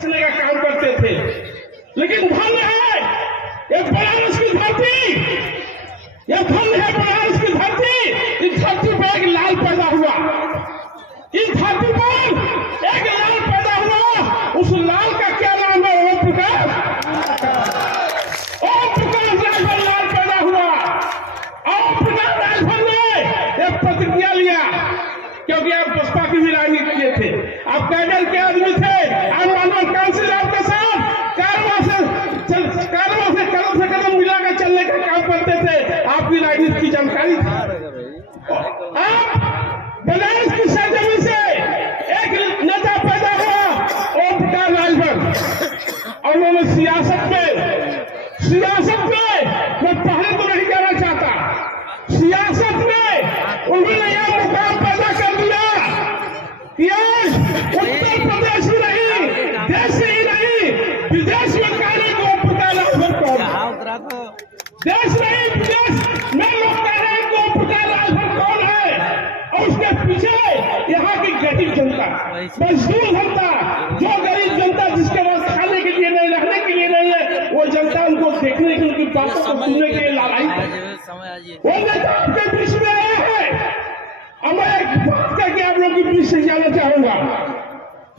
का काम करते थे, लेकिन धन है ये बनारस की धरती, ये धन है बनारस की धरती। इस धरती पर एक लाल पैदा हुआ, इस धरती पर एक लाल पैदा हुआ। उस लाल का क्या नाम है? ओम प्रकाश। ओम प्रकाश राजभर लाल पैदा हुआ। ओम प्रकाश राजभर ने एक प्रतिज्ञा लिया, क्योंकि आप बसपा की भी राजनीति किए थे, आप कैडर के आदमी थे, आप मानव काउंसिल आपके साथ कदम से कदम मिलाकर चलने का काम करते थे, आपकी राजनीति की जानकारी थी। आप बनारस की सरजमी से एक नेता पैदा हुआ, ओम प्रकाश राजभर, और उन्होंने सियासत में मैं पहले तो नहीं कहना चाहता, सियासत में उन्होंने यह मुकाम पैदा कर दिया कि आज उत्तर प्रदेश ही नहीं, देश ही नहीं, विदेश में कहने को प्रकाश राजभर कौन है? देश नहीं विदेश में लोग कह रहे हैं कि प्रकाश राजभर कौन है, और उसके पीछे यहाँ की गरीब जनता, मजदूर जनता, जो गरीब जनता जिसके पास खाने के लिए नहीं, रहने के लिए नहीं है, वो जनता उनको देखने की, उनकी बातों को सुनने के लिए लड़ाई वो नेता आपके बीच में आया है। अब मैं एक बात करके आप लोगों के बीच से जाना चाहूंगा,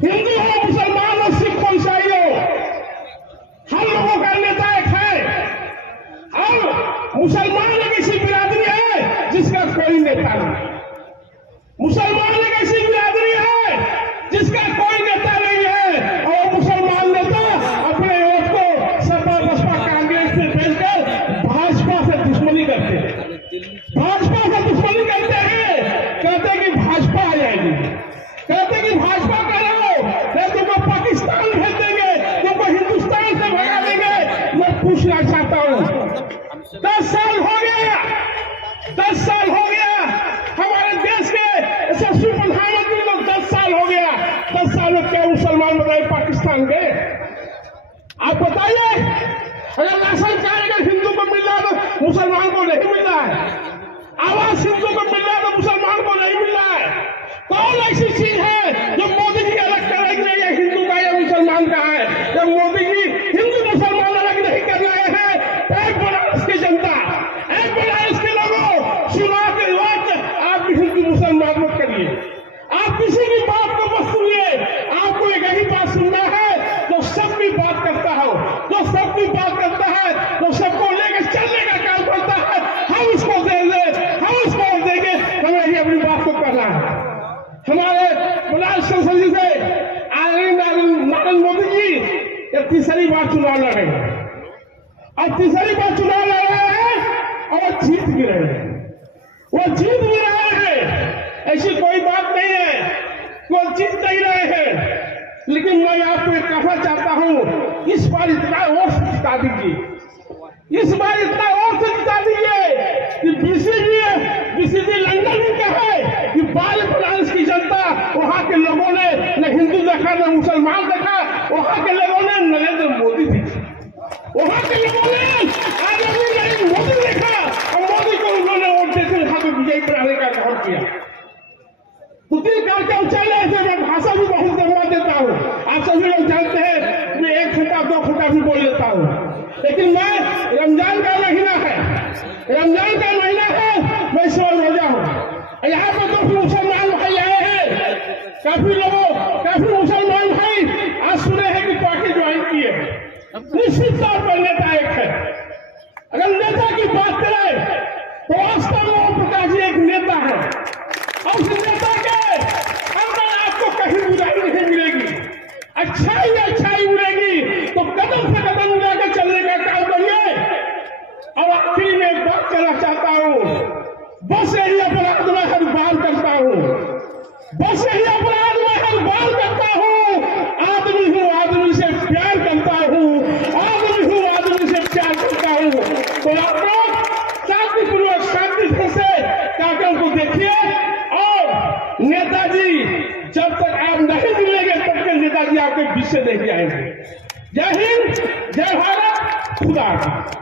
हिंदू हो, मुसलमान हो, सिख हो, ईसाई हो, हम लोगों का नेता एक है। और मुसलमान एक ऐसी बिरादरी है जिसका कोई नेता नहीं, मुसलमान एक ऐसी बिरादरी है जिसका कोई नेता नहीं है, और मुसलमान नेता अपने वोट को सपा बसपा कांग्रेस से भेजकर भाजपा से दुश्मनी करते हैं, भाजपा से दुश्मनी करते हैं, कहते हैं कि भाजपा आ जाएगी, कहते हैं कि भाजपा करो, नहीं तुमको पाकिस्तान भेज देंगे, तुमको हिंदुस्तान से भगा देंगे। मैं पूछना चाहता हूँ, 10 साल हो गया, 10 साल हो गया हमारे देश के यशस्वी प्रधानमंत्री को, 10 साल हो गया, 10 साल में क्या मुसलमान बताए पाकिस्तान गए? आप बताइए, अगर राशन कार्ड अगर हिंदू को मिल रहा है तो मुसलमान को नहीं मिल रहा है, आवास हिंदू को मिल रहा है तो मुसलमान को नहीं मिल रहा है। कौन ऐसी चीज है जो मोदी जी अलग कर रहे हैं, हिंदू का या मुसलमान का है? जब मोदी जी हिंदू मुसलमान अलग नहीं कर रहे हैं, एक बनारस की जनता, एक बनारस के लोगों, चुनाव के वक्त आप भी हिंदू मुसलमान मत करिए, आप किसी की बात को मत सुनिए, आपको एक ही बात सुनना है जो सबकी बात करता हो, जो सबकी बात करता है, जो सबको लेकर चलने का काम करता है, हम उसको देंगे, हम उसको देंगे, हमें ही अपनी बात को करना है। हमारे बनारस संसद से नरेंद्र मोदी जी ये तीसरी बार चुनाव लड़ रहे हैं, और तीसरी बार चुनाव लड़ रहे हैं और जीत भी रहे हैं, वो जीत भी रहे हैं, ऐसी कोई बात नहीं है, वो जीत नहीं रहे हैं। लेकिन मैं आपको एक कहना चाहता हूं, इस बार इतना और जिता दीजिए, इस बार इतना और जिता दीजिए कि बीसीजी लंदन में कहे कि बाल बनारस की जनता, वहां के लोगों ने न हिंदू देखा न मुसलमान देखा, वहां के लोगों ने नरेंद्र मोदी देखा, वहां के लोगों ने आज नरेंद्र मोदी देखा, और मोदी को उन्होंने वोट देकर यहाँ पे विजयी बनाने का काम किया। कुछ करके उछाले ऐसे मैं भाषा भी बहुत दबा देता हूँ, आप सभी लोग जानते हैं, मैं 1 फुटा 2 फुटा भी बोल लेता हूँ, लेकिन मैं रमजान का महीना है, रमजान का महीना है, मैं इस बार रोजा हूँ। यहाँ पर तो मुसलमान भाई आए हैं, काफी मुसलमान भाई आज सुने हैं कि पार्टी ज्वाइन की है। निश्चित तौर पर नेता एक है, अगर नेता की बात करें तो वास्तव में ओम प्रकाश जी एक नेता है, और उस नेता के अंदर आपको कहीं बुराई नहीं मिलेगी, अच्छाई मिलेगी, तो कदम से कदम मिलाकर चलने का काम करिए। और आखिरी में एक बात कहना चाहता हूँ, बस यही अपराध मैं हर बार करता हूँ, बस यही अपराध मैं हर बार करता हूँ, आदमी हूँ आदमी से प्यार करता हूँ, आदमी हूँ आदमी से प्यार करता हूँ। तो आप लोग शांतिपूर्वक शांति से कार्यक्रम को देखिए, और नेताजी जब तक आप नहीं मिलेंगे तब तक नेताजी आपके बीच से नहीं आएंगे। जय हिंद, जय भारत, खुदा हाफिज।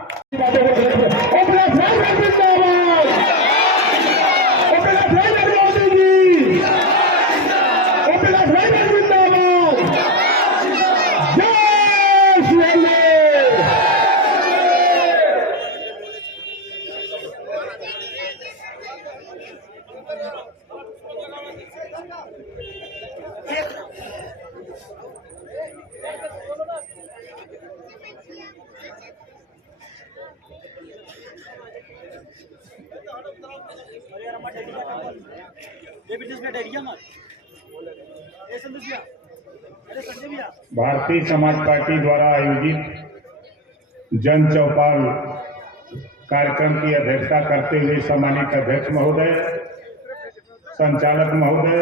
भारतीय समाज पार्टी द्वारा आयोजित जन चौपाल कार्यक्रम की अध्यक्षता करते हुए सम्मानित अध्यक्ष महोदय, संचालक महोदय,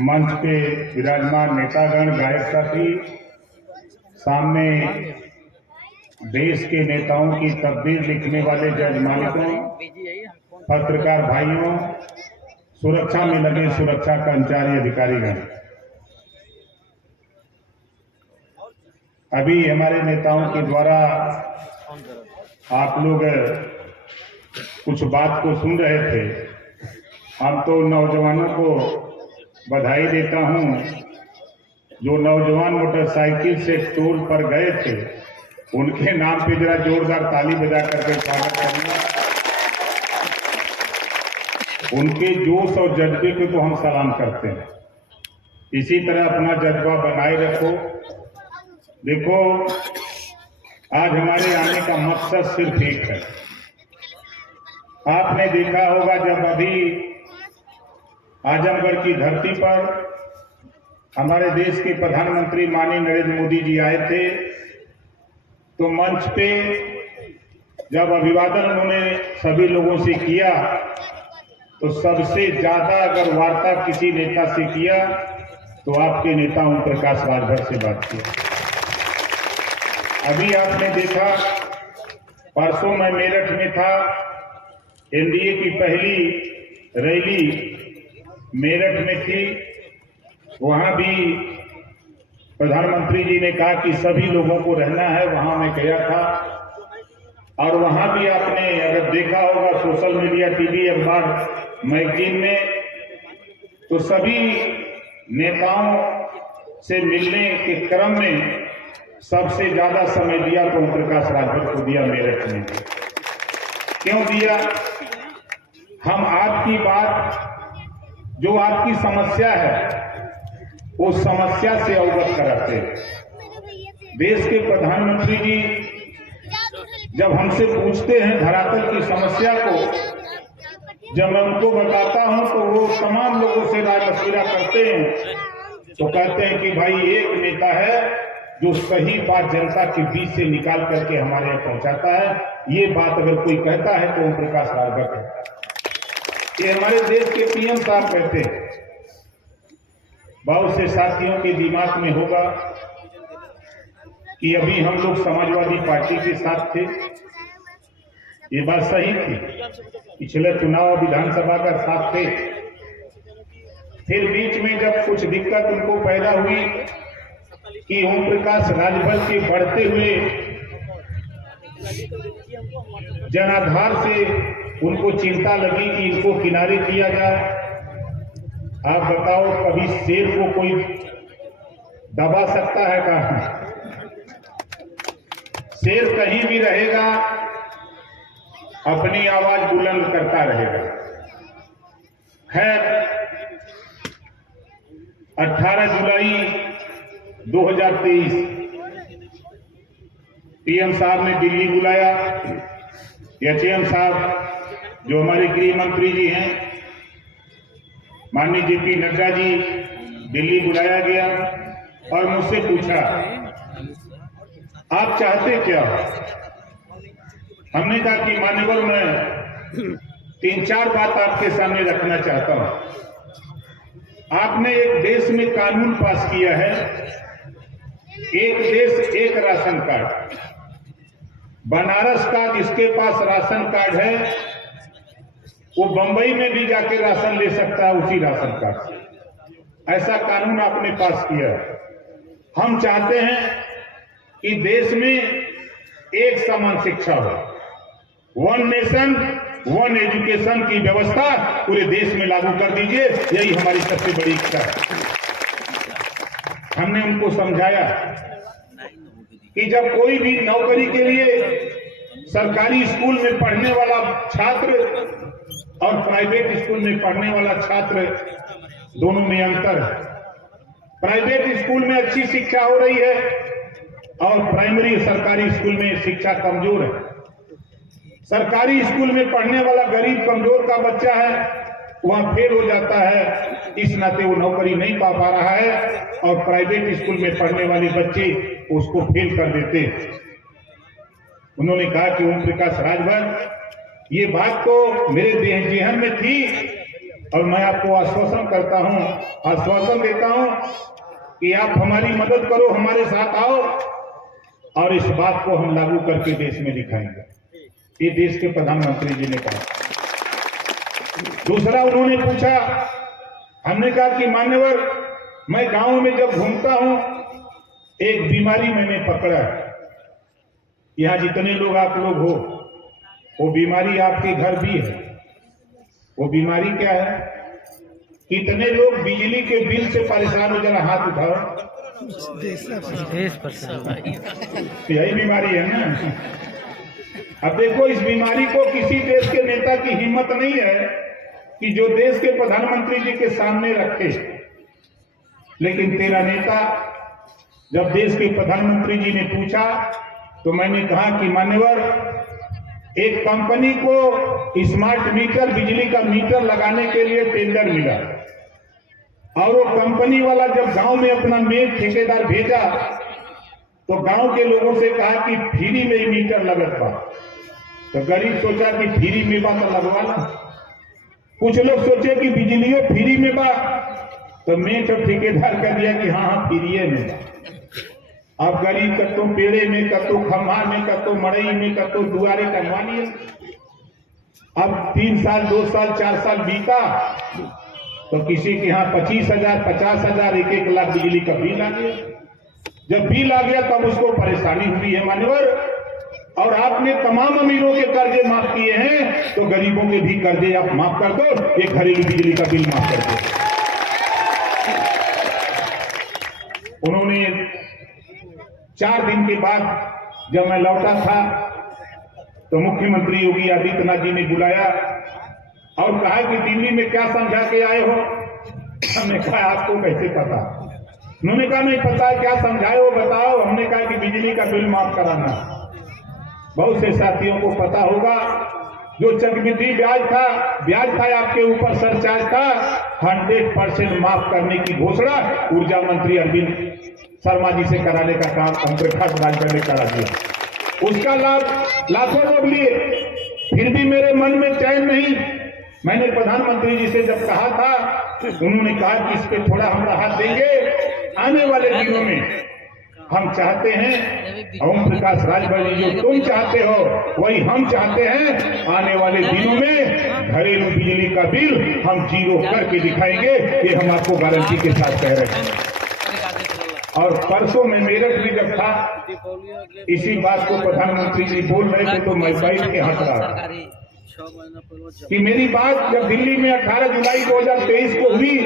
मंच पे विराजमान नेतागण, गायक साथी, सामने देश के नेताओं की तकदीर लिखने वाले जज मालिकों, पत्रकार भाइयों, सुरक्षा में लगे सुरक्षा कर्मचारी, अधिकारीगण, अभी हमारे नेताओं के द्वारा आप लोग कुछ बात को सुन रहे थे। हम तो नौजवानों को बधाई देता हूं जो नौजवान मोटरसाइकिल से टोल पर गए थे, उनके नाम पे जरा जोरदार ताली बजा करके स्वागत करूंगा। उनके जोश और जज्बे को तो हम सलाम करते हैं। इसी तरह अपना जज्बा बनाए रखो। देखो, आज हमारे आने का मकसद सिर्फ एक है। आपने देखा होगा जब अभी आजमगढ़ की धरती पर हमारे देश के प्रधानमंत्री माननीय नरेंद्र मोदी जी आए थे, तो मंच पे जब अभिवादन उन्होंने सभी लोगों से किया, तो सबसे ज्यादा अगर वार्ता किसी नेता से किया तो आपके नेता ओम प्रकाश राजभर से बात किया। अभी आपने देखा, परसों मैं मेरठ में था, एनडीए की पहली रैली मेरठ में थी। वहां भी प्रधानमंत्री जी ने कहा कि सभी लोगों को रहना है, वहां मैं गया था। और वहां भी आपने अगर देखा होगा सोशल मीडिया, टीवी, अखबार, मैगजीन में, तो सभी नेताओं से मिलने के क्रम में सबसे ज्यादा समय दिया तो ओम प्रकाश राजभर को दिया मेरठ में। क्यों दिया? हम आपकी बात, जो आपकी समस्या है, उस समस्या से अवगत कराते हैं। देश के प्रधानमंत्री जी जब हमसे पूछते हैं धरातल की समस्या को, जब मैं उनको बताता हूं तो वो तमाम लोगों से राय मशविरा करते हैं, तो कहते हैं कि भाई एक नेता है जो सही बात जनता के बीच से निकाल करके हमारे यहाँ पहुंचाता है। ये बात अगर कोई कहता है तो ओम प्रकाश राजभर कहता है। ये हमारे देश के पीएम साहब कहते हैं। बहुत से साथियों के दिमाग में होगा कि अभी हम लोग समाजवादी पार्टी के साथ थे, ये बात सही थी। पिछले चुनाव विधानसभा का साथ थे। फिर बीच में जब कुछ दिक्कत उनको पैदा हुई कि ओम प्रकाश राजभर के बढ़ते हुए जनाधार से उनको चिंता लगी कि इनको किनारे किया जाए। आप बताओ, कभी शेर को कोई दबा सकता है कहाँ? शेर कहीं भी रहेगा, अपनी आवाज बुलंद करता रहेगा। खैर, 18 जुलाई 2023 पीएम साहब ने दिल्ली बुलाया। एचएम साहब जो हमारे गृह मंत्री जी हैं, माननीय जेपी नड्डा जी, दिल्ली बुलाया गया और मुझसे पूछा आप चाहते क्या? हमने कहा कि मान्यवर, मैं 3-4 बात आपके सामने रखना चाहता हूं। आपने एक देश में कानून पास किया है, एक देश एक राशन कार्ड। बनारस का जिसके पास राशन कार्ड है वो बंबई में भी जाके राशन ले सकता है उसी राशन कार्ड से। ऐसा कानून आपने पास किया है। हम चाहते हैं कि देश में एक समान शिक्षा हो, वन नेशन वन एजुकेशन की व्यवस्था पूरे देश में लागू कर दीजिए, यही हमारी सबसे बड़ी इच्छा है। हमने उनको समझाया कि जब कोई भी नौकरी के लिए सरकारी स्कूल में पढ़ने वाला छात्र और प्राइवेट स्कूल में पढ़ने वाला छात्र, दोनों में अंतर है। प्राइवेट स्कूल में अच्छी शिक्षा हो रही है और प्राइमरी सरकारी स्कूल में शिक्षा कमजोर है। सरकारी स्कूल में पढ़ने वाला गरीब कमजोर का बच्चा है, वहां फेल हो जाता है, इस नाते वो नौकरी नहीं पा रहा है और प्राइवेट स्कूल में पढ़ने वाले बच्चे उसको फेल कर देते। उन्होंने कहा कि ओम प्रकाश राजभर, ये बात तो मेरे जेहन में थी और मैं आपको आश्वासन करता हूं, आश्वासन देता हूं कि आप हमारी मदद करो, हमारे साथ आओ और इस बात को हम लागू करके देश में दिखाएंगे। ये देश के प्रधानमंत्री जी ने कहा। दूसरा उन्होंने पूछा, हमने कहा कि मान्यवर, मैं गांव में जब घूमता हूं एक बीमारी मैंने पकड़ा है। यहां जितने लोग आप लोग हो, वो बीमारी आपके घर भी है। वो बीमारी क्या है? कितने लोग बिजली के बिल से परेशान हो, जरा हाथ उठाओ। यही बीमारी है ना। अब देखो, इस बीमारी को किसी देश के नेता की हिम्मत नहीं है कि जो देश के प्रधानमंत्री जी के सामने रखे, लेकिन तेरा नेता, जब देश के प्रधानमंत्री जी ने पूछा तो मैंने कहा कि मान्यवर, एक कंपनी को स्मार्ट मीटर, बिजली का मीटर लगाने के लिए टेंडर मिला और वो कंपनी वाला जब गांव में अपना मेल ठेकेदार भेजा तो गांव के लोगों से कहा कि फ्री में ही मीटर लगत बा। तो गरीब सोचा कि फ्री में बा तो लगवाना। कुछ लोग सोचे कि बिजलियों फ्री में बा, तो मेल तो ठेकेदार कर दिया कि हाँ फ्री में बा। अब गरीब कतो पेड़े में, कतो खम्भा में, कतो मड़ई में, कतो दुआरे टंगवा लिए। अब 3 साल, 2 साल, 4 साल बीता तो किसी के यहाँ 25,000, 50,000, 1-1 लाख बिजली का बिल आ गया। जब बिल आ गया तब उसको परेशानी हुई है मान्यवर। और आपने तमाम अमीरों के कर्जे माफ किए हैं, तो गरीबों के भी कर्जे आप माफ कर दो, एक घरेलू बिजली का बिल माफ कर दो। उन्होंने 4 दिन के बाद जब मैं लौटा था तो मुख्यमंत्री योगी आदित्यनाथ जी ने बुलाया और कहा कि दिल्ली में क्या समझा के आए हो? हमने कहा आपको कैसे पता? उन्होंने कहा नहीं पता है, क्या समझाए हो बताओ। हमने कहा कि बिजली का बिल माफ कराना। बहुत से साथियों को पता होगा, जो चक्रवृद्धि ब्याज था आपके ऊपर सरचार्ज का 100% माफ करने की घोषणा ऊर्जा मंत्री अरविंद शर्मा जी से कराने का काम ओम प्रकाश राजभर ने करा दिया। उसका लाभ लाखों लोग लिए, फिर भी मेरे मन में चैन नहीं। मैंने प्रधानमंत्री जी से जब कहा था, उन्होंने कहा कि इस पे थोड़ा हमरा हाथ देंगे। आने वाले दिनों में हम चाहते हैं, ओम प्रकाश राजभर जी, जो तुम चाहते हो वही हम चाहते हैं। आने वाले दिनों में घरेलू बिजली का बिल हम 0 करके दिखाएंगे, ये हम आपको गारंटी के साथ कह रहे हैं। और परसों में मेरठ में जब था, इसी बात को प्रधानमंत्री जी बोल रहे थे तो मैं बैठ के हंस रहा कि मेरी बात जब दिल्ली में 18 जुलाई 2023 को हुई,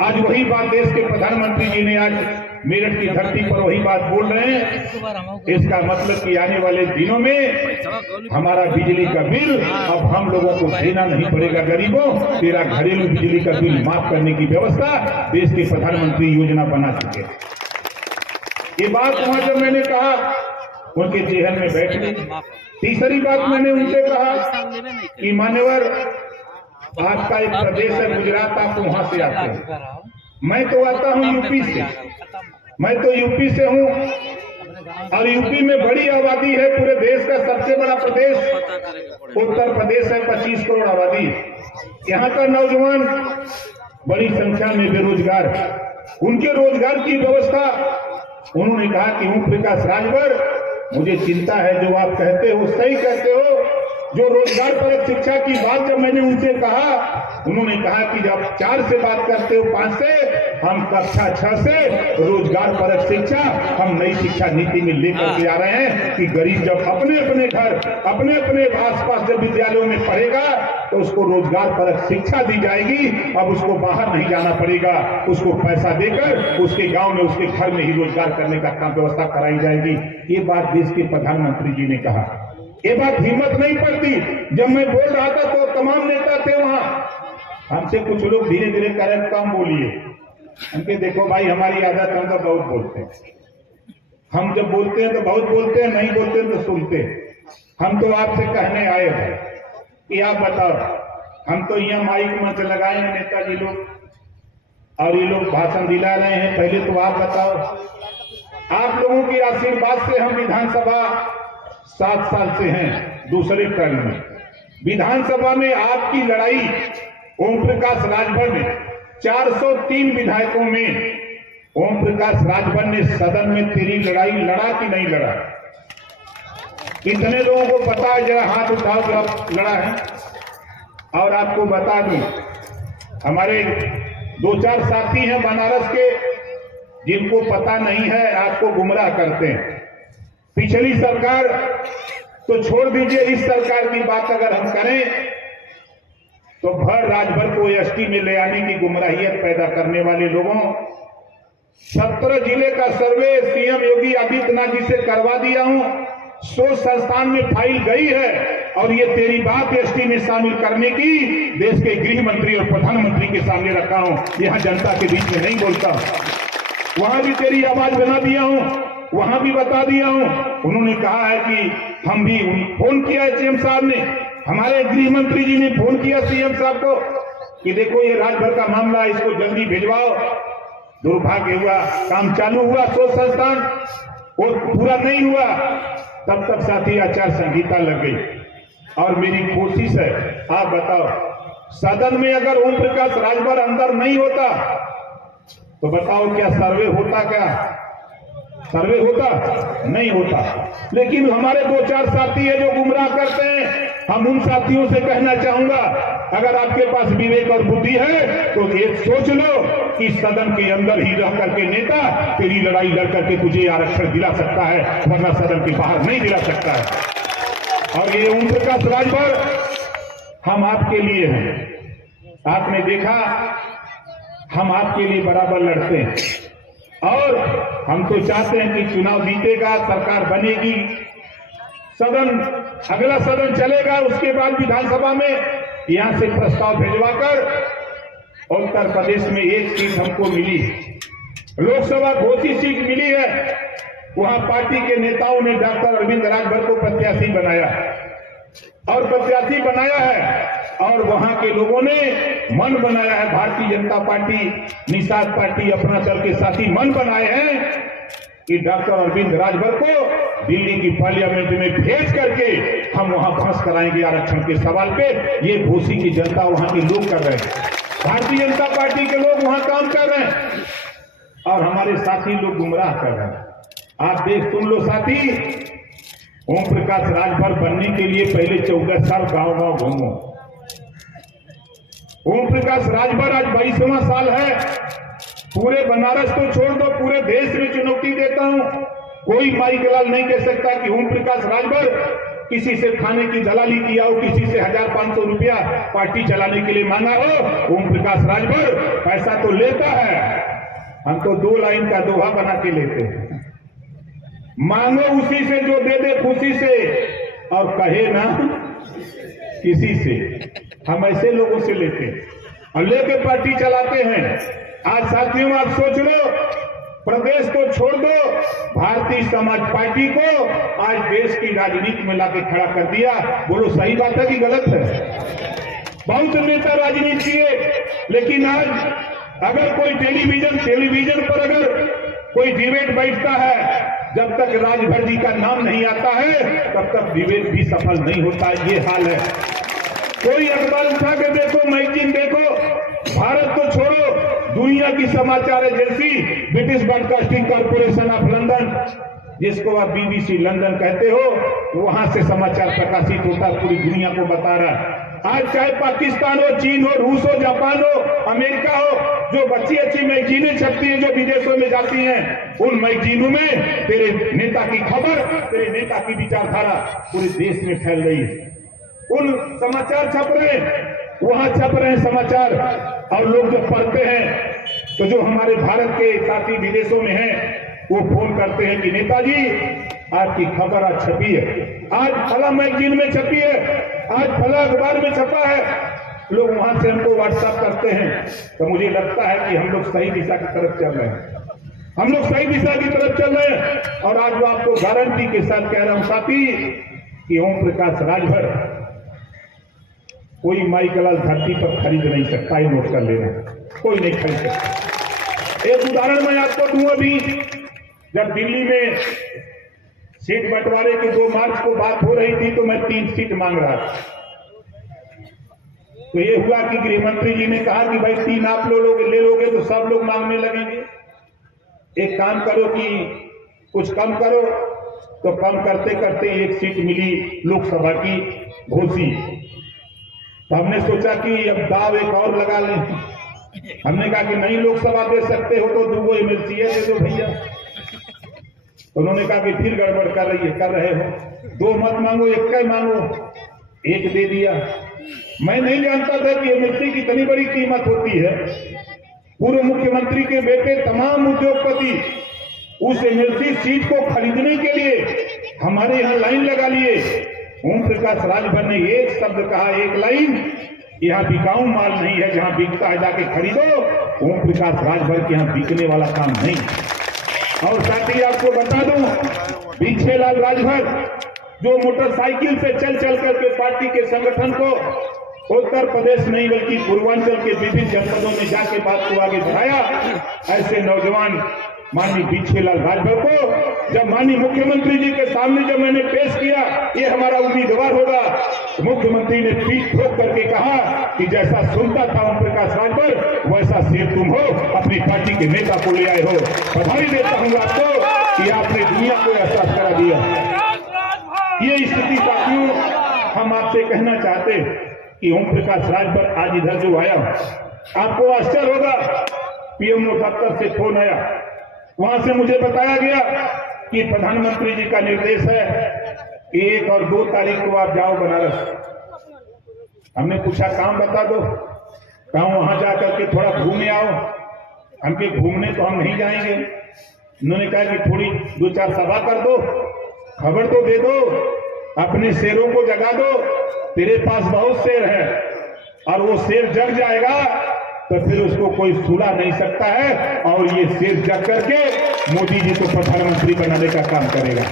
आज वही बात देश के प्रधानमंत्री जी ने आज मेरठ की धरती पर वही बात बोल रहे हैं। इसका मतलब कि आने वाले दिनों में हमारा बिजली का बिल अब हम लोगों को देना नहीं पड़ेगा। गरीबों, तेरा घरेलू बिजली का बिल माफ करने की व्यवस्था देश के प्रधानमंत्री योजना बना चुके। ये बात वहां जब मैंने कहा, उनके जेहन में बैठ गई। तीसरी बात मैंने उनसे कहा कि मान्यवर, आपका एक प्रदेश है गुजरात, आप वहां से आते हैं, मैं तो आता हूं यूपी से। मैं तो यूपी से हूं और यूपी में बड़ी आबादी है। पूरे देश का सबसे बड़ा प्रदेश उत्तर प्रदेश है, 25 करोड़ आबादी। यहाँ का नौजवान बड़ी संख्या में बेरोजगार है, उनके रोजगार की व्यवस्था। उन्होंने कहा कि ओम प्रकाश राजभर, मुझे चिंता है, जो आप कहते हो सही कहते हो। जो रोजगार परक शिक्षा की बात जब मैंने उनसे कहा, उन्होंने कहा कि जब 4 से बात करते हो 5 से, हम कक्षा 6 से रोजगार परक शिक्षा हम नई शिक्षा नीति में लेकर के आ रहे हैं कि गरीब जब अपने अपने घर, अपने अपने आसपास जब विद्यालयों में पढ़ेगा तो उसको रोजगार परक शिक्षा दी जाएगी। अब उसको बाहर नहीं जाना पड़ेगा, उसको पैसा देकर उसके गांव में, उसके घर में ही रोजगार करने का काम व्यवस्था कराई जाएगी। ये बात देश के प्रधानमंत्री जी ने कहा। ये बात हिम्मत नहीं पड़ती। जब मैं बोल रहा था तो तमाम नेता थे वहां, हमसे कुछ लोग धीरे धीरे करें, कम बोलिए। उनके देखो भाई, हमारी आदत, हम तो बहुत बोलते हैं। हम जब बोलते हैं तो बहुत बोलते हैं, नहीं बोलते हैं तो सुनते हैं। हम तो आपसे कहने आए हैं कि आप बताओ, हम तो यहाँ माइक मंच लगाए हैं नेताजी लोग, और ये लोग भाषण दिला रहे हैं। पहले तो आप बताओ, आप लोगों के आशीर्वाद से हम विधानसभा 7 साल से हैं, दूसरे टर्म में। विधानसभा में आपकी लड़ाई ओम प्रकाश राजभर ने 403 विधायकों में ओम प्रकाश राजभर ने सदन में तेरी लड़ाई लड़ा कि नहीं लड़ा? कितने लोगों को पता है? जरा हाथ उठाओ जो आप लड़ा है। और आपको बता दूं, हमारे 2-4 साथी हैं बनारस के, जिनको पता नहीं है, आपको गुमराह करते हैं। पिछली सरकार तो छोड़ दीजिए, इस सरकार की बात अगर हम करें तो भर राजभर को एसटी में ले आने की गुमराहियत पैदा करने वाले लोगों, 17 जिले का सर्वे सीएम योगी आदित्यनाथ जी से करवा दिया हूं। 100 संस्थान में फाइल गई है, और ये तेरी बात एसटी में शामिल करने की देश के गृह मंत्री और प्रधानमंत्री के सामने रखा हूं। यहां जनता के बीच में नहीं बोलता। वहां भी तेरी आवाज बना दिया हूं, वहां भी बता दिया हूं। उन्होंने कहा है कि हम भी फोन किया है सीएम साहब ने, हमारे गृह मंत्री जी ने फोन किया सीएम साहब को कि देखो ये राजभर का मामला, इसको जल्दी भिजवाओ। दुर्भाग्य हुआ, काम चालू हुआ 100 संस्थान, और पूरा नहीं हुआ, तब तक साथी आचार संहिता लग गई। और मेरी कोशिश है, आप बताओ, सदन में अगर ओम प्रकाश राजभर अंदर नहीं होता तो बताओ क्या सर्वे होता? क्या सर्वे होता? नहीं होता। लेकिन हमारे 2-4 साथी है जो गुमराह करते हैं। हम उन साथियों से कहना चाहूंगा, अगर आपके पास विवेक और बुद्धि है तो ये सोच लो कि सदन के अंदर ही रह करके नेता तेरी लड़ाई लड़ करके तुझे आरक्षण दिला सकता है, वरना सदन के बाहर नहीं दिला सकता है। और ये ओम प्रकाश राजभर हम आपके लिए हैं। आपने देखा, हम आपके लिए बराबर लड़ते हैं, और हम तो चाहते हैं कि चुनाव जीतेगा, सरकार बनेगी, सदन, अगला सदन चलेगा, उसके बाद विधानसभा में यहां से प्रस्ताव भिजवाकर उत्तर प्रदेश में 1 सीट हमको मिली, लोकसभा घोषित सीट मिली है। वहां पार्टी के नेताओं ने डॉक्टर अरविंद राजभर को प्रत्याशी बनाया, और प्रत्याशी बनाया है, और वहां के लोगों ने मन बनाया है, भारतीय जनता पार्टी, निषाद पार्टी, अपना दल के साथी मन बनाए हैं कि डॉक्टर अरविंद राजभर को दिल्ली की पार्लियामेंट में भेज करके हम वहां बहस कराएंगे आरक्षण के सवाल पे। ये घोसी की जनता, वहां के लोग कर रहे हैं, भारतीय जनता पार्टी के लोग वहां काम कर रहे हैं, और हमारे साथी लोग गुमराह कर रहे हैं। आप देख सुन लो साथी, ओम प्रकाश राजभर बनने के लिए पहले 14 साल गांव-गांव घूमो। ओम प्रकाश राजभर आज 22वां साल है। पूरे बनारस को छोड़ दो, पूरे देश में चुनौती देता हूं। कोई माइक लाल नहीं कह सकता कि ओम प्रकाश राजभर किसी से खाने की दलाली किया हो, किसी से 1500 रुपया पार्टी चलाने के लिए मांगा हो। ओम प्रकाश राजभर पैसा तो लेता है, हम तो 2 लाइन का दोहा बना के लेते हैं। मांगो उसी से जो दे दे खुशी से, और कहे ना किसी से। हम ऐसे लोगों से लेते हैं और लेके पार्टी चलाते हैं। आज साथियों आप सोच लो, प्रदेश को छोड़ दो, भारतीय समाज पार्टी को आज देश की राजनीति में लाके खड़ा कर दिया। बोलो सही बात है कि गलत है? बहुत नेता राजनीति किए, लेकिन आज अगर कोई टेलीविजन पर अगर कोई डिबेट बैठता है, जब तक राजभर जी का नाम नहीं आता है तब तक डिबेट भी सफल नहीं होता। ये हाल है। कोई अखबार उठा के देखो, मैगजीन देखो, भारत को छोड़ो, दुनिया की समाचार agency British broadcasting corporation of London, जिसको आप बीबीसी लंदन कहते हो, वहां से समाचार प्रकाशित होता, पूरी दुनिया को बता रहा है। आज चाहे पाकिस्तान हो, चीन हो, रूस हो, जापान हो, अमेरिका हो, जो अच्छी मैगजीनें छपती हैं, जो विदेशों में जाती हैं, उन मैगजीनों में तेरे नेता की खबर, तेरे नेता की विचारधारा पूरे देश में फैल रही है। उन समाचार छप रहे हैं, वहां छप रहे हैं समाचार, और लोग जब पढ़ते हैं तो जो हमारे भारत के साथी विदेशों में हैं, वो फोन करते हैं कि नेताजी आपकी खबर आज छपी है, आज फला मैगजीन में छपी है, आज फला अखबार में छपा है। लोग वहां से हमको व्हाट्सएप करते हैं, तो मुझे लगता है कि हम लोग सही दिशा की तरफ चल रहे हैं, हम लोग सही दिशा की तरफ चल रहे हैं। और आज वो आपको गारंटी के साथ कह रहा हूं साथी कि ओम प्रकाश राजभर कोई माई कलाल धरती पर खरीद नहीं सकता, ये नोट कर लेना, कोई नहीं खरीद सकता। एक उदाहरण मैं आपको दूं, अभी जब दिल्ली में सीट बंटवारे की 2 मार्च को बात हो रही थी तो मैं 3 सीट मांग रहा था। तो ये हुआ कि गृह मंत्री जी ने कहा कि भाई 3 आप ले लोगे तो सब लोग मांगने लगेंगे, एक काम करो कि कुछ कम करो। तो कम करते करते 1 सीट मिली लोकसभा की घोसी। तो हमने सोचा कि अब दाव एक और लगा लें। हमने कहा कि नहीं लोकसभा दे सकते हो तो 2 MLC दे दो भैया। तो उन्होंने कहा कि फिर गड़बड़ कर रहे हो, 2 मत मांगो, 1 का ही मांगो। 1 दे दिया। मैं नहीं जानता था कि MLC की इतनी बड़ी कीमत होती है। पूर्व मुख्यमंत्री के बेटे तमाम उद्योगपति उस MLC सीट को खरीदने के लिए हमारे यहाँ लाइन लगा लिए। ओम प्रकाश राजभर ने एक शब्द कहा, एक लाइन, यहाँ बिकाऊ माल नहीं है, जहां बिकता है जाके खरीदो। ओम प्रकाश राजभर के यहाँ बिकने वाला काम नहीं। और साथ ही आपको बता दूं, भिक्षेलाल राजभर जो मोटरसाइकिल से चल करके पार्टी के संगठन को उत्तर प्रदेश नहीं बल्कि पूर्वांचल के विभिन्न जनपदों में जाके बात को आगे बढ़ाया, ऐसे नौजवान माननीय भिक्षेलाल राजभर को जब माननीय मुख्यमंत्री जी के सामने जब मैंने पेश किया, ये हमारा उम्मीदवार होगा, तो मुख्यमंत्री ने पीठ ठोक करके कहा कि जैसा सुनता था ओम प्रकाश राजभर वैसा शेर तुम हो, अपनी पार्टी के नेता को ले आए हो। बधाई देता हूं आपको कि आपने दुनिया को एहसास करा दिया। ये स्थिति साथियों हम आपसे कहना चाहते कि ओम प्रकाश राजभर आज इधर जो आया, आपको आश्चर्य होगा, पीएमओ दफ्तर से फोन आया, वहां से मुझे बताया गया कि प्रधानमंत्री जी का निर्देश है कि 1 और 2 तारीख को आप जाओ बनारस। हमने पूछा काम बता दो, कहा वहां जाकर के थोड़ा घूमे आओ। हमके घूमने तो हम नहीं जाएंगे। उन्होंने कहा कि थोड़ी 2-4 सभा कर दो, खबर तो दे दो, अपने शेरों को जगा दो, तेरे पास बहुत शेर है और वो शेर जग जाएगा तो फिर उसको कोई सुला नहीं सकता है और ये शेर जग करके मोदी जी को प्रधानमंत्री बनाने का काम करेगा।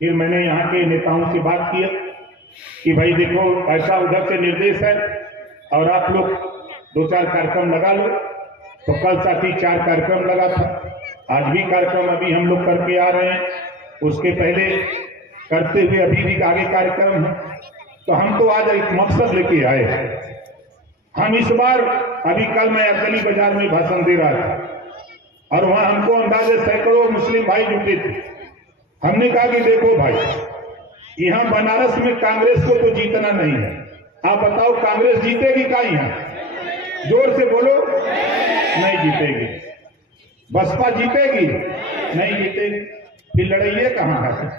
फिर मैंने यहाँ के नेताओं से बात की कि भाई देखो ऐसा उधर से निर्देश है और आप लोग 2-4 कार्यक्रम लगा लो। तो कल साथी 4 कार्यक्रम लगा था, आज भी कार्यक्रम अभी हम लोग करके आ रहे हैं, उसके पहले करते हुए अभी भी आगे कार्यक्रम है। तो हम तो आज एक मकसद लेके आए हैं। हम इस बार अभी कल मैं अकली बाजार में भाषण दे रहा था और वहां हमको अंदाजे सैकड़ों मुस्लिम भाई जुटे थे। हमने कहा कि देखो भाई, यहां बनारस में कांग्रेस को तो जीतना नहीं है, आप बताओ कांग्रेस जीतेगी क्या? यहां जोर से बोलो, नहीं जीतेगी। बसपा जीतेगी? नहीं जीतेगी। फिर लड़ाई कहां है?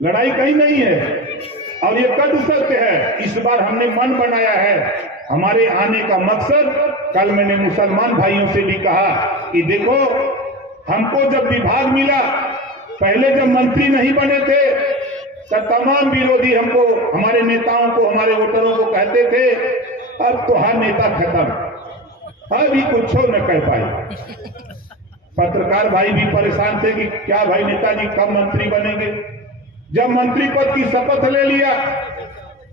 लड़ाई कहीं नहीं है और ये कद सत्य है। इस बार हमने मन बनाया है, हमारे आने का मकसद, कल मैंने मुसलमान भाइयों से भी कहा कि देखो हमको जब विभाग मिला, पहले जब मंत्री नहीं बने थे तब तमाम विरोधी हमको, हमारे नेताओं को, हमारे वोटरों को कहते थे अब तो हर नेता खत्म, अभी कुछ न कर पाए। पत्रकार भाई भी परेशान थे कि क्या भाई नेताजी कब मंत्री बनेंगे। जब मंत्री पद की शपथ ले लिया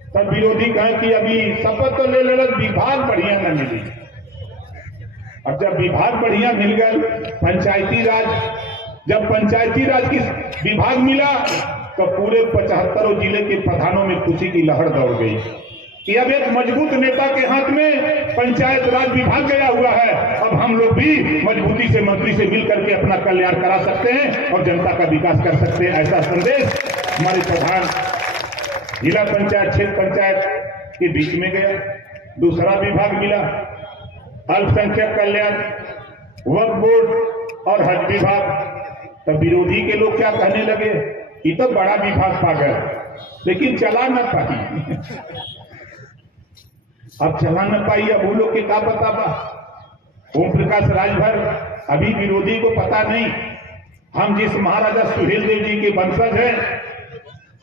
तब विरोधी कहे कि अभी शपथ तो ले ले, विभाग बढ़िया न मिली। अब जब विभाग बढ़िया मिल गया, पंचायती राज, जब पंचायती राज की विभाग मिला तो पूरे 75 जिले के प्रधानों में खुशी की लहर दौड़ गई कि अब एक मजबूत नेता के हाथ में पंचायत राज विभाग गया हुआ है, अब हम लोग भी मजबूती से मंत्री से मिल करके अपना कल्याण करा सकते हैं और जनता का विकास कर सकते हैं। ऐसा संदेश हमारे प्रधान जिला पंचायत, क्षेत्र पंचायत के बीच में गया। दूसरा विभाग मिला अल्पसंख्यक कल्याण, वक्फ बोर्ड और हज विभाग। तब विरोधी के लोग क्या कहने लगे, ये तो बड़ा विभाग पा गया, लेकिन चला न पाई। अब चला न पाई, अब वो लोग के क्या पता बा। ओम प्रकाश राजभर अभी विरोधी को पता नहीं, हम जिस महाराजा सुहेलदेव जी के वंशज हैं,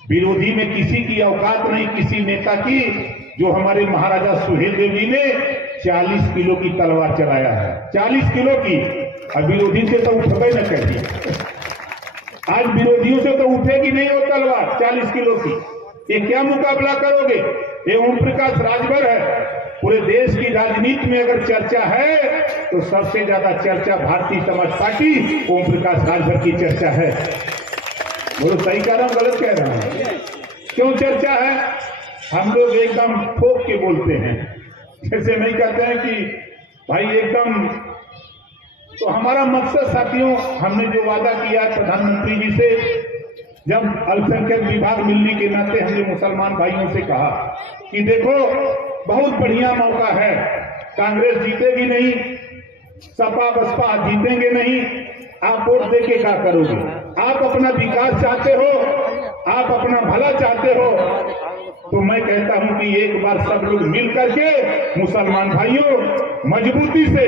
विरोधी में किसी की औकात नहीं, किसी नेता की, जो हमारे महाराजा सुहेलदेव जी ने 40 किलो की तलवार चलाया है, 40 किलो की। अब विरोधी से तो उठबे न करिए, आज विरोधियों से तो उठेगी नहीं वो तलवार 40 किलो की। ये क्या मुकाबला करोगे? ये ओम प्रकाश राजभर है। पूरे देश की राजनीति में अगर चर्चा है तो सबसे ज्यादा चर्चा भारतीय समाज पार्टी ओम प्रकाश राजभर की चर्चा है। बोलो सही कह रहा हूं गलत कह रहा हूं? क्यों चर्चा है? हम लोग एकदम ठोक के बोलते हैं, जैसे नहीं कहते हैं कि भाई एकदम। तो हमारा मकसद साथियों, हमने जो वादा किया प्रधानमंत्री जी से, जब अल्पसंख्यक विभाग मिलने के नाते हमने मुसलमान भाइयों से कहा कि देखो बहुत बढ़िया मौका है, कांग्रेस जीतेगी नहीं, सपा बसपा जीतेंगे नहीं, आप वोट देके क्या करोगे? आप अपना विकास चाहते हो, आप अपना भला चाहते हो, तो मैं कहता हूं कि एक बार सब लोग मिल करके मुसलमान भाइयों मजबूती से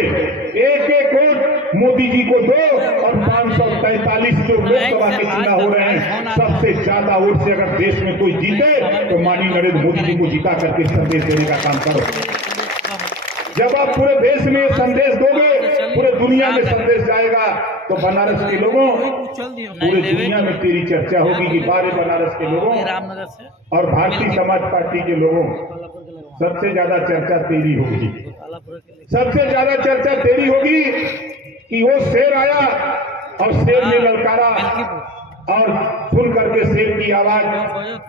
एक एक वोट मोदी जी को दो, और 543 जो लोकसभा के चुनाव हो रहे हैं, सबसे ज्यादा वोट से अगर देश में कोई जीते तो माननीय नरेंद्र मोदी जी को जिता करके संदेश देने का काम करो। जब आप पूरे देश में संदेश दोगे, पूरे दुनिया में संदेश जाएगा, तो बनारस के लोगों, पूरे दुनिया में तेरी चर्चा होगी कि बारे बनारस के लोगों और भारतीय समाज पार्टी के लोगों, सबसे ज्यादा चर्चा तेरी होगी। सबसे ज्यादा चर्चा तेरी होगी कि वो शेर आया और शेर ने ललकारा, और सुन करके शेर की आवाज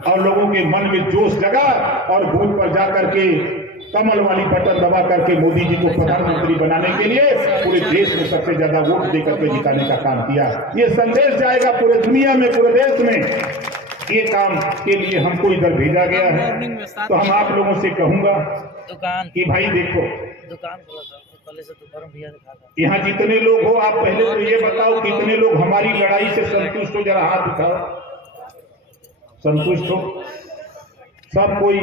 और लोगों के मन में जोश जगा, और बूथ पर जाकर के कमल वाली बटन दबा करके मोदी जी को प्रधानमंत्री बनाने के लिए पूरे देश में सबसे ज्यादा वोट देकर के जिताने का काम किया। ये संदेश जाएगा पूरे दुनिया में, पूरे देश में। ये काम के लिए हमको इधर भेजा गया है। तो हम आप लोगों से कहूंगा कि भाई देखो, यहाँ जितने लोग हो, आप पहले तो ये बताओ कितने लोग हमारी लड़ाई से संतुष्ट हो? जरा हाथ उठाओ, संतुष्ट हो सब कोई?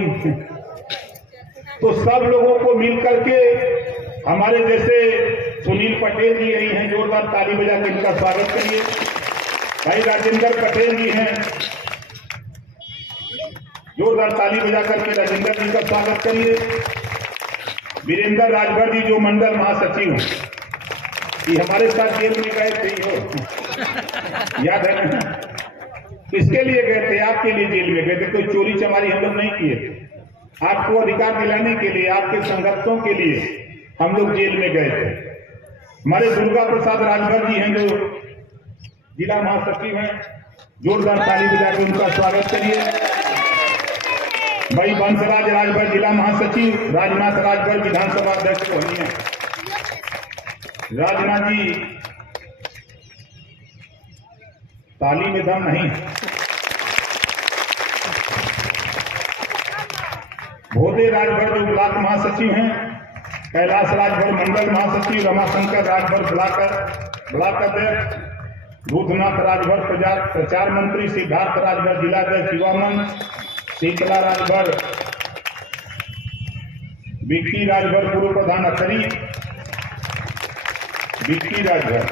तो सब लोगों को मिलकर के, हमारे जैसे सुनील पटेल जी यही हैं, जोरदार ताली बजा के इनका स्वागत करिए। भाई राजेंद्र पटेल जी हैं, जोरदार ताली बजा करके राजेंद्र जी का स्वागत करिए। वीरेंद्र राजभर जी जो मंडल महासचिव हैं, ये हमारे साथ जेल में गए थे, हो याद है ना? किसके लिए गए थे? आपके लिए जेल में गए थे। कोई चोरी चमारी हम लोग नहीं किए थे, आपको अधिकार दिलाने के लिए, आपके संगठनों के लिए हम लोग जेल में गए थे। हमारे दुर्गा प्रसाद राजभर जी हैं जो जिला महासचिव हैं, जोरदार ताली बजा के उनका स्वागत करिए। भाई बंसराज राजभर जिला महासचिव, राजनाथ राजभर विधानसभा अध्यक्ष बनी है। राजनाथ जी, ताली में दम नहीं। भोदे राजभर जो ब्लॉक महासचिव हैं, कैलाश राजभर मंडल महासचिव, रमाशंकर राजभर ब्लॉक अध्यक्ष, भूतनाथ राजभर प्रचार मंत्री, सिद्धार्थ राजभर जिलाध्यक्ष युवा मंच, शीतला राजभर, विक्की राजभर पूर्व प्रधान अखरी, विक्की राजभर,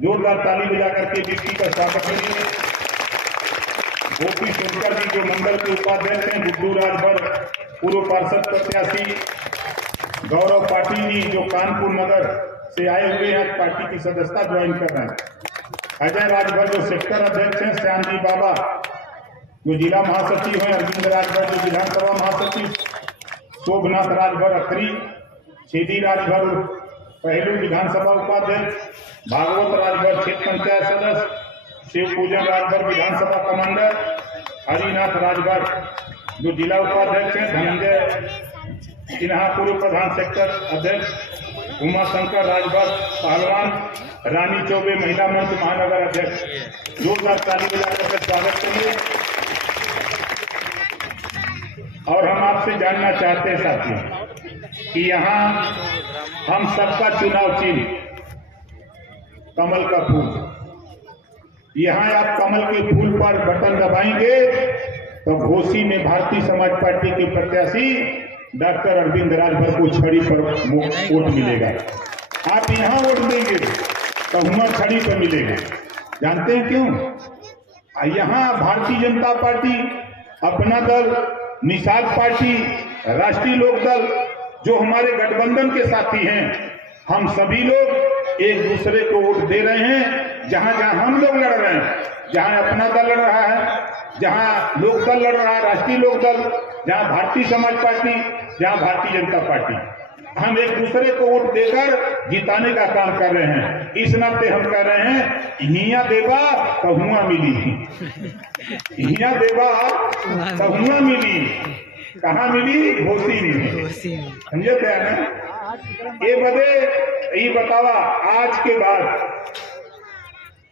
जोरदार ताली बजा करके विक्की का स्वागत करिए। गोपी शंकर जी जो मंडल के उपाध्यक्ष हैं, गुड्डू राजभर पूर्व पार्षद प्रत्याशी, गौरव पाटिल जी जो कानपुर नगर से आए हुए हैं, पार्टी की सदस्यता ज्वाइन कर रहे हैं, अजय राजभर जो सेक्टर अध्यक्ष हैं, श्यामजी बाबा जो जिला महासचिव हैं, अरविंद राजभर जो विधानसभा महासचिव, शोभनाथ राजभर अखरी, सीधी राजभर पहलू विधानसभा उपाध्यक्ष, भागवत राजभर क्षेत्र पंचायत सदस्य, शिव पूजन राजभर विधानसभा कमांडर, हरिनाथ राजभर जो जिला उपाध्यक्ष हैं, धनंजय सिन्हा पूर्व प्रधान सेक्टर अध्यक्ष, उमाशंकर राजभर पहलवान, रानी चौबे महिला मंच महानगर अध्यक्ष। जोरदार ताली बजाकर स्वागत करिए। और हम आपसे जानना चाहते हैं साथियों कि यहाँ हम सबका चुनाव चिन्ह कमल का फूल, यहाँ आप कमल के फूल पर बटन दबाएंगे तो घोसी में भारतीय समाज पार्टी के प्रत्याशी डॉक्टर अरविंद राजभर को छड़ी पर वोट मिलेगा। आप यहाँ वोट देंगे तो हुआ छड़ी पर मिलेगा। जानते हैं क्यों? यहाँ भारतीय जनता पार्टी, अपना दल, निषाद पार्टी, राष्ट्रीय लोक दल जो हमारे गठबंधन के साथी हैं, हम सभी लोग एक दूसरे को वोट दे रहे हैं। जहां जहां हम लोग लड़ रहे हैं, जहां अपना दल लड़ रहा है, जहां लोक दल लड़ रहा है, राष्ट्रीय लोक दल, जहां भारतीय समाज पार्टी, जहां भारतीय जनता पार्टी, हम एक दूसरे को वोट देकर जिताने का काम कर रहे हैं। इस नाते हम कह रहे हैं, हिया देवा तो हुआ मिली, हिया देवा तो हुआ मिली, कहाँ मिली? घोसी मिली। समझे थे ना? ये बदे ये बतावा, आज के बाद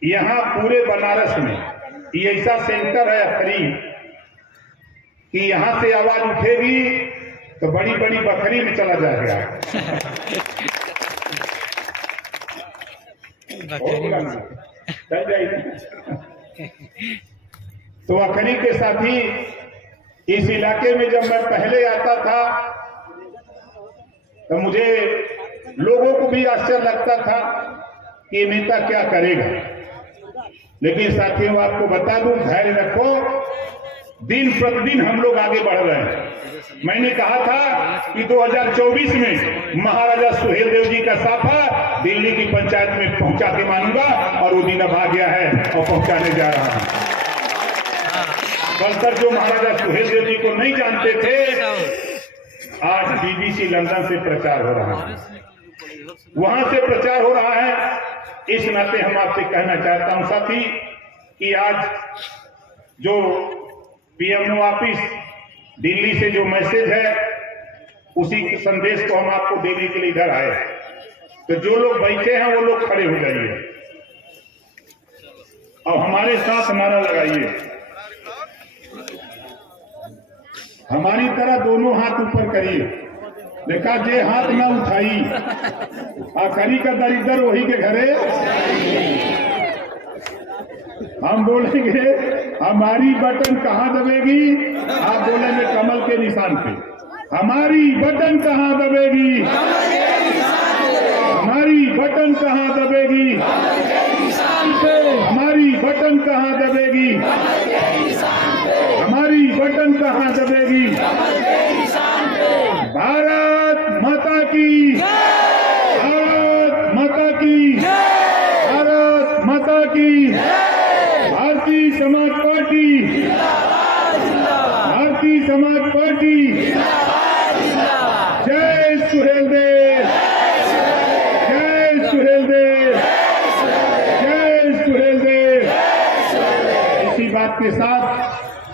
यहाँ पूरे बनारस में ये ऐसा सेंटर है अखरी कि यहाँ से आवाज उठेगी तो बड़ी बड़ी बकरी में चला जाएगा। चल जाएगी। तो अखरी के साथ ही इस इलाके में जब मैं पहले आता था तो मुझे लोगों को भी आश्चर्य लगता था कि नेता क्या करेगा। लेकिन साथियों, आपको बता दूं, धैर्य रखो, दिन प्रतिदिन हम लोग आगे बढ़ रहे हैं। मैंने कहा था कि 2024 में महाराजा सुहेलदेव जी का साफा दिल्ली की पंचायत में पहुंचा के मानूंगा, और वो दिन अब आ गया है और पहुंचाने जा रहा हूं। कल तक जो महाराजा सुहेलदेव जी को नहीं जानते थे, आज BBC लंदन से प्रचार हो रहा है, वहां से प्रचार हो रहा है। इस नाते हम आपसे कहना चाहता हूं साथी कि आज जो PMO ऑफिस दिल्ली से जो मैसेज है, उसी के संदेश को हम आपको देने के लिए इधर आए। तो जो लोग बैठे हैं वो लोग खड़े हो जाइए और हमारे साथ नारा लगाइए। हमारी तरह दोनों हाथ ऊपर करिए। देखा, जे हाथ ना उठाई आखरी का दरिद्र वही के घरे। हम बोलेंगे हमारी बटन कहाँ दबेगी, आप बोलेंगे कमल के निशान पे। हमारी बटन कहाँ दबेगी, हमारी बटन कहाँ दबेगी, हमारी बटन कहाँ दबेगी, हमारी बटन कहाँ दबेगी। भारत माता की, भारत माता की, भारत माता की। भारतीय समाज पार्टी, भारतीय समाज पार्टी, जय सुहेलदेव, जय सुहेलदेव, जय सुहेलदेव। इसी बात के साथ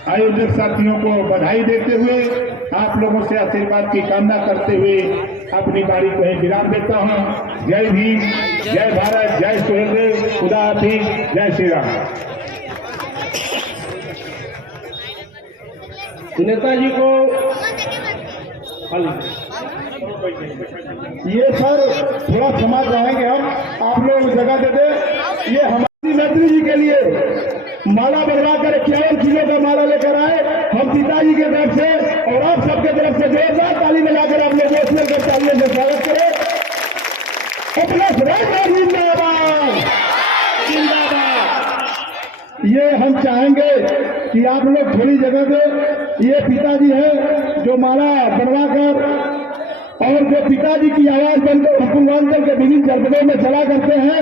आयोजक साथियों को बधाई देते हुए, आप लोगों से आशीर्वाद की कामना करते हुए अपनी बारी को एक विराम देता हूं। जय भीम, जय भारत, जय सुहेलदेव, खुदा हाफिज, जय श्री राम। नेताजी को ये सर थोड़ा समाज रहेंगे हम, आप लोग जगह दे दे। ये हमारी नेत्री जी के लिए माला बनवा कर 51 किलो का माला लेकर आए, हम पिताजी के तरफ से और आप सबके तरफ से जोरदार ताली बजाकर आप लोग कर तालियों से स्वागत करें। अपना जिंदाबाद, जिंदाबाद। ये हम चाहेंगे कि आप लोग थोड़ी जगह दे। ये पिताजी है जो माला बनवा कर और जो पिताजी की आवाज बनकर पूर्वांचल के विभिन्न जनपदों में चला करते हैं।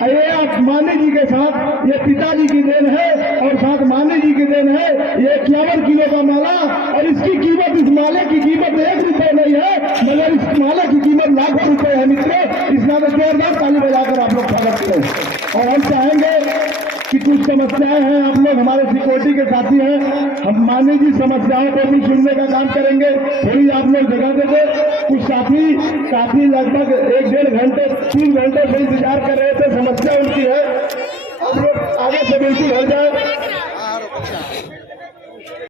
ये आप मानी जी के साथ, ये पिताजी की देन है और साथ मानी जी की देन है। ये 51 किलो का माला, और इसकी कीमत, इस माले की कीमत 1 रुपए नहीं है, मगर इस माले की कीमत लाखों रुपए है मित्रों। इस नाते जोरदार ताली बजाकर आप लोग स्वागत करें। और हम चाहेंगे कि कुछ समस्याएं हैं, आप लोग हमारे सिक्योरिटी के साथी हैं, हम मानी जी समस्याओं को भी सुनने का काम करेंगे। थोड़ी आप लोग जगह दे दे। कुछ साथी लगभग 1-1.5 घंटे 3 घंटे से इंतजार कर रहे थे, समस्या उनकी है। आप लोग आगे से बिल्कुल हो जाए।